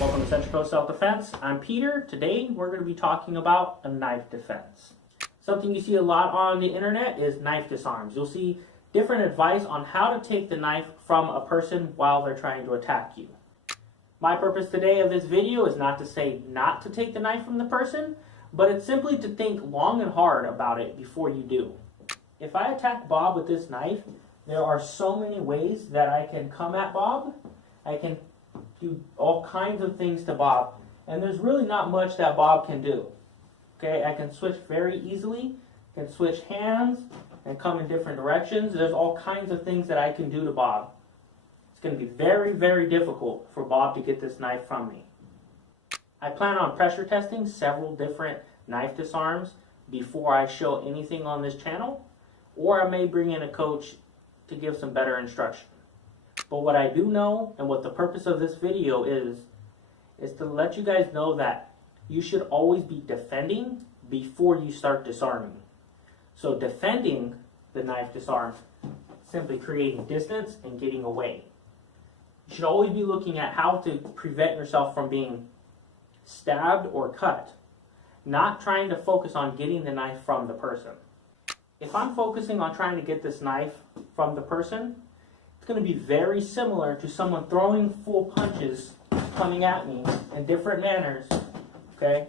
Welcome to Central Coast Self-Defense. I'm Peter. Today we're going to be talking about a knife defense. Something you see a lot on the internet is knife disarms. You'll see different advice on how to take the knife from a person while they're trying to attack you. My purpose today of this video is not to say not to take the knife from the person, but it's simply to think long and hard about it before you do. If I attack Bob with this knife, there are so many ways that I can come at Bob. I can do all kinds of things to Bob, and there's really not much that Bob can do. Okay, I can switch very easily, can switch hands and come in different directions. There's all kinds of things that I can do to Bob. It's going to be very, very difficult for Bob to get this knife from me. I plan on pressure testing several different knife disarms before I show anything on this channel, or I may bring in a coach to give some better instruction. But what I do know, and what the purpose of this video is to let you guys know that you should always be defending before you start disarming. So defending the knife disarm, simply creating distance and getting away. You should always be looking at how to prevent yourself from being stabbed or cut, not trying to focus on getting the knife from the person. If I'm focusing on trying to get this knife from the person, it's going to be very similar to someone throwing full punches coming at me in different manners, okay?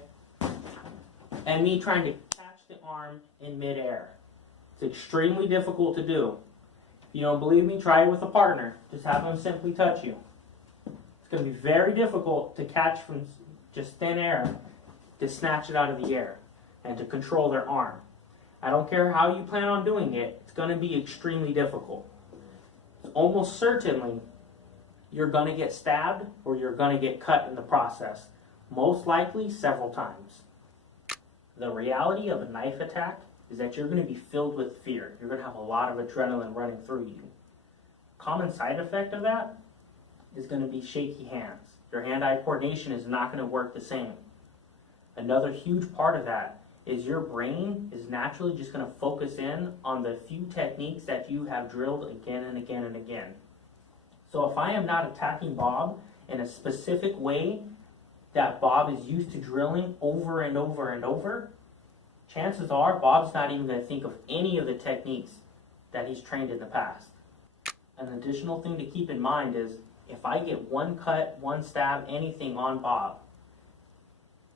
And me trying to catch the arm in midair. It's extremely difficult to do. If you don't believe me, try it with a partner. Just have them simply touch you. It's going to be very difficult to catch from just thin air, to snatch it out of the air, and to control their arm. I don't care how you plan on doing it, it's going to be extremely difficult. Almost certainly, you're going to get stabbed or you're going to get cut in the process. Most likely, several times. The reality of a knife attack is that you're going to be filled with fear. You're going to have a lot of adrenaline running through you. Common side effect of that is going to be shaky hands. Your hand-eye coordination is not going to work the same. Another huge part of that is your brain is naturally just going to focus in on the few techniques that you have drilled again and again and again. So if I am not attacking Bob in a specific way that Bob is used to drilling over and over and over, chances are Bob's not even going to think of any of the techniques that he's trained in the past. An additional thing to keep in mind is if I get one cut, one stab, anything on Bob,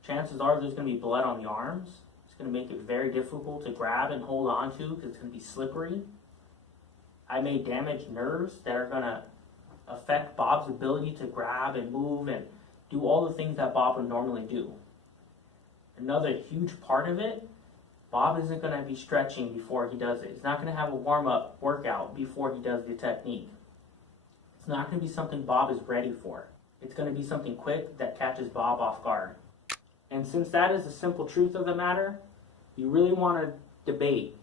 chances are there's going to be blood on the arms. It's going to make it very difficult to grab and hold on to because it's going to be slippery. I may damage nerves that are going to affect Bob's ability to grab and move and do all the things that Bob would normally do. Another huge part of it, Bob isn't going to be stretching before he does it. He's not going to have a warm-up workout before he does the technique. It's not going to be something Bob is ready for. It's going to be something quick that catches Bob off guard. And since that is the simple truth of the matter, you really want to debate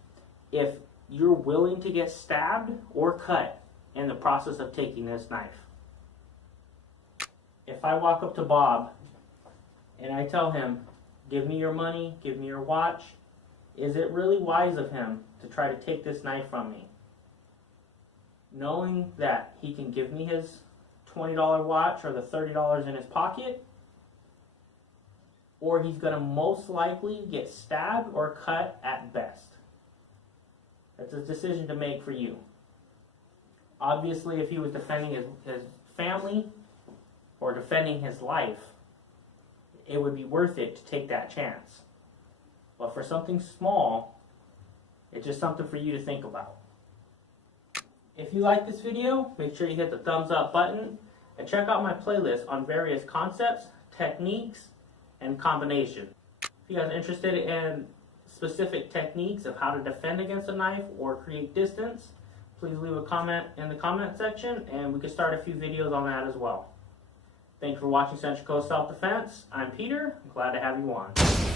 if you're willing to get stabbed or cut in the process of taking this knife. If I walk up to Bob and I tell him, give me your money, give me your watch, is it really wise of him to try to take this knife from me? Knowing that he can give me his $20 watch or the $30 in his pocket, or he's going to most likely get stabbed or cut at best. That's a decision to make for you. Obviously, if he was defending his family or defending his life, it would be worth it to take that chance. But for something small, it's just something for you to think about. If you like this video, make sure you hit the thumbs up button and check out my playlist on various concepts, techniques, and combination. If you guys are interested in specific techniques of how to defend against a knife or create distance, please leave a comment in the comment section and we can start a few videos on that as well. Thanks for watching Central Coast Self-Defense. I'm Peter. I'm glad to have you on.